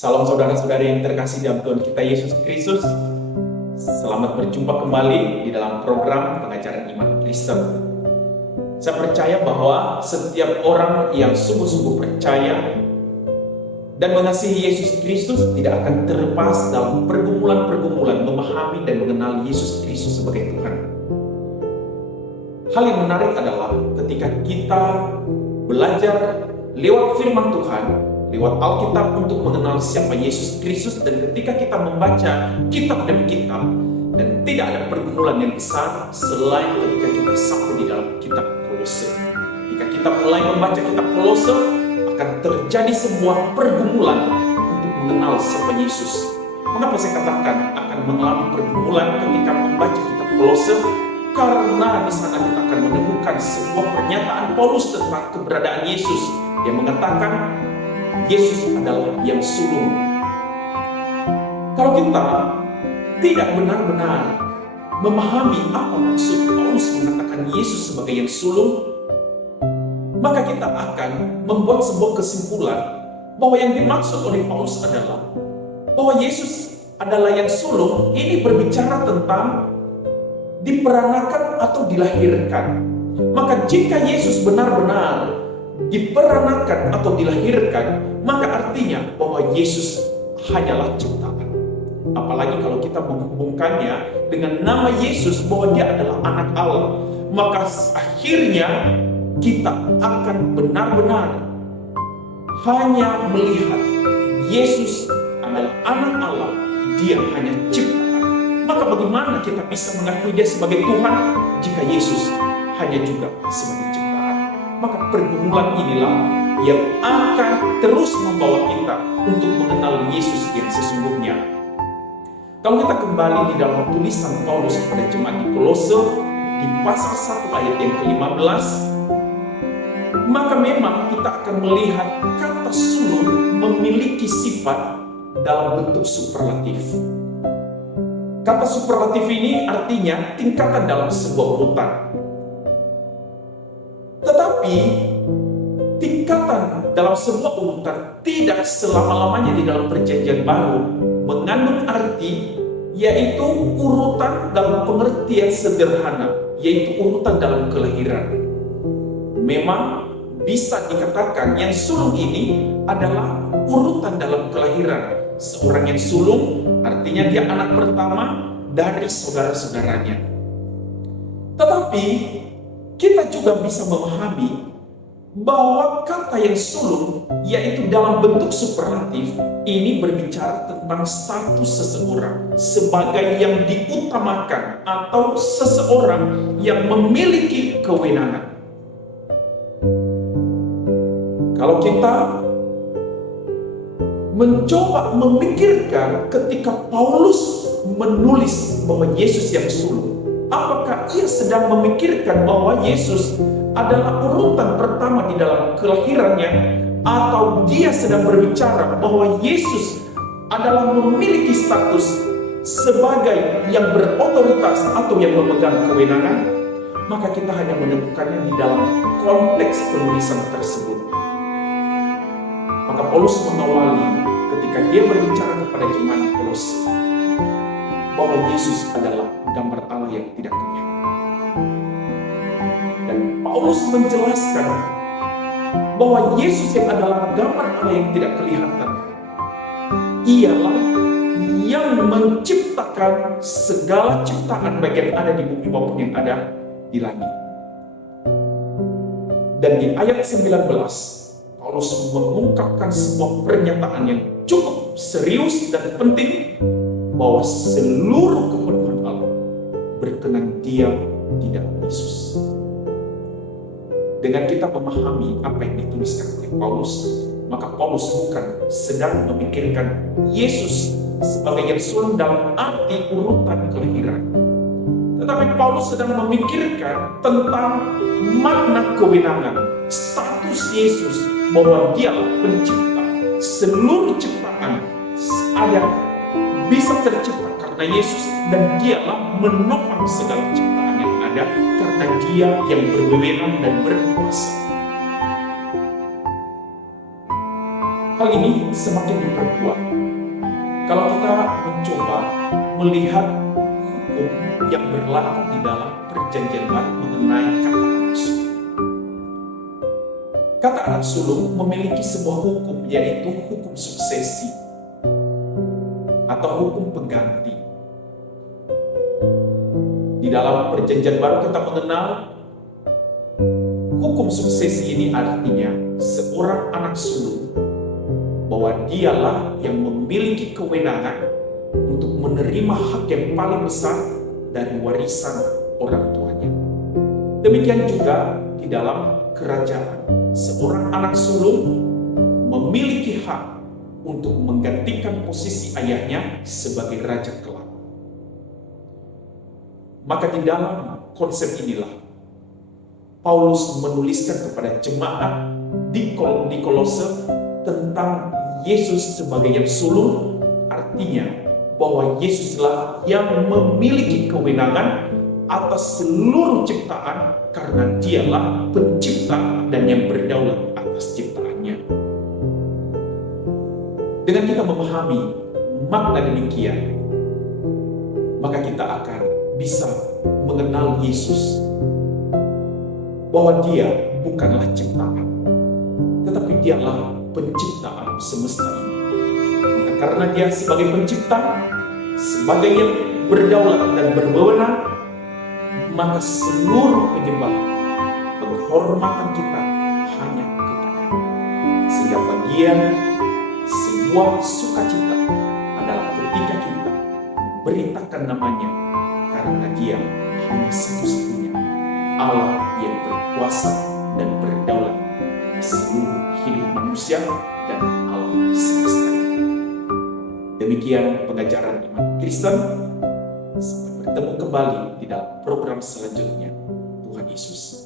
Salam saudara-saudari yang terkasih dalam Tuhan kita Yesus Kristus. Selamat berjumpa kembali di dalam program pengajaran iman Kristen. Saya percaya bahwa setiap orang yang sungguh-sungguh percaya dan mengasihi Yesus Kristus tidak akan terlepas dalam pergumulan-pergumulan memahami dan mengenal Yesus Kristus sebagai Tuhan. Hal yang menarik adalah ketika kita belajar lewat firman Tuhan, lewat Alkitab untuk mengenal siapa Yesus Kristus, dan ketika kita membaca kitab demi kitab dan tidak ada pergumulan yang besar selain ketika kita sampai di dalam kitab Kolose. Ketika kita mulai membaca kitab Kolose, akan terjadi sebuah pergumulan untuk mengenal siapa Yesus. Mengapa saya katakan akan mengalami pergumulan ketika membaca kitab Kolose? Karena di sana kita akan menemukan sebuah pernyataan Paulus tentang keberadaan Yesus. Dia mengatakan Yesus adalah yang sulung. Kalau kita tidak benar-benar memahami apa maksud Paulus mengatakan Yesus sebagai yang sulung, maka kita akan membuat sebuah kesimpulan bahwa yang dimaksud oleh Paulus adalah bahwa Yesus adalah yang sulung. Ini berbicara tentang diperanakan atau dilahirkan. Maka jika Yesus benar-benar diperanakan atau dilahirkan, maka artinya bahwa Yesus hanyalah ciptaan. Apalagi kalau kita menghubungkannya dengan nama Yesus bahwa dia adalah anak Allah, maka akhirnya kita akan benar-benar hanya melihat Yesus adalah anak Allah, dia hanya ciptaan. Maka bagaimana kita bisa mengakui dia sebagai Tuhan jika Yesus hanya juga sebagai ciptaan? Maka pergumulan inilah yang akan terus membawa kita untuk mengenal Yesus yang sesungguhnya. Kalau kita kembali di dalam tulisan Paulus kepada jemaat di Kolose di pasal 1 ayat yang ke-15, maka memang kita akan melihat kata sulung memiliki sifat dalam bentuk superlatif. Kata superlatif ini artinya tingkatan dalam sebuah urutan. Tetapi tingkatan dalam sebuah urutan tidak selama-lamanya di dalam perjanjian baru mengandung arti yaitu urutan dalam pengertian sederhana, yaitu urutan dalam kelahiran. Memang bisa dikatakan yang sulung ini adalah urutan dalam kelahiran. Seorang yang sulung artinya dia anak pertama dari saudara-saudaranya. Tetapi kita juga bisa memahami bahwa kata yang sulung, yaitu dalam bentuk superlatif, ini berbicara tentang status seseorang sebagai yang diutamakan atau seseorang yang memiliki kewenangan. Kalau kita mencoba memikirkan ketika Paulus menulis bahwa Yesus yang sulung, apakah ia sedang memikirkan bahwa Yesus adalah urutan pertama di dalam kelahirannya, atau dia sedang berbicara bahwa Yesus adalah memiliki status sebagai yang berotoritas atau yang memegang kewenangan? Maka kita hanya menemukannya di dalam konteks penulisan tersebut. Maka Paulus mengawali ketika dia berbicara kepada jemaat di Kolose bahwa Yesus adalah gambar Allah yang tidak kelihatan. Dan Paulus menjelaskan bahwa Yesus yang adalah gambar Allah yang tidak kelihatan ialah yang menciptakan segala ciptaan baik yang ada di bumi maupun yang ada di langit. Dan di ayat 19 Paulus mengungkapkan sebuah pernyataan yang cukup serius dan penting bahwa seluruh kepenuhan Allah berkenan diam di dalam Yesus. Dengan kita memahami apa yang dituliskan oleh Paulus, maka Paulus bukan sedang memikirkan Yesus sebagai yang sulung dalam arti urutan kelahiran. Tetapi Paulus sedang memikirkan tentang makna kewenangan, status Yesus, bahwa dialah pencipta. Seluruh ciptaan ada bisa tercipta karena Yesus, dan dialah menopang segala ciptaan yang ada karena dia yang berwenang dan berkuasa. Hal ini semakin diperkuat Kalau kita mencoba melihat hukum yang berlaku di dalam Perjanjian Baru mengenai kata anak sulung. Kata anak sulung memiliki sebuah hukum, yaitu hukum suksesi atau hukum pengganti. Di dalam Perjanjian Baru kita mengenal hukum suksesi ini, artinya seorang anak sulung bahwa dialah yang memiliki kewenangan untuk menerima hak yang paling besar dari warisan orang tuanya. Demikian juga di dalam kerajaan, seorang anak sulung memiliki hak untuk menggantikan posisi ayahnya sebagai raja kelak. Maka di dalam konsep inilah Paulus menuliskan kepada jemaat di Kolose tentang Yesus sebagai yang sulung, artinya bahwa Yesuslah yang memiliki kewenangan atas seluruh ciptaan karena dialah pencipta dan yang berdaulat atas ciptaannya. Dengan kita memahami makna demikian, maka kita akan bisa mengenal Yesus bahwa dia bukanlah ciptaan, tetapi dialah pencipta alam semesta ini. Maka karena dia sebagai pencipta, sebagai yang berdaulat dan berwenang, maka seluruh penyembah, penghormatan kita hanya kepadanya. Sehingga bagian sebuah sukacita adalah ketika kita memberitakan namanya, karena dia hanya satu-satunya Allah yang berkuasa dan berdaulat di seluruh hidup manusia dan alam semesta. Demikian pengajaran iman Kristen. Sampai bertemu kembali di dalam program selanjutnya. Tuhan Yesus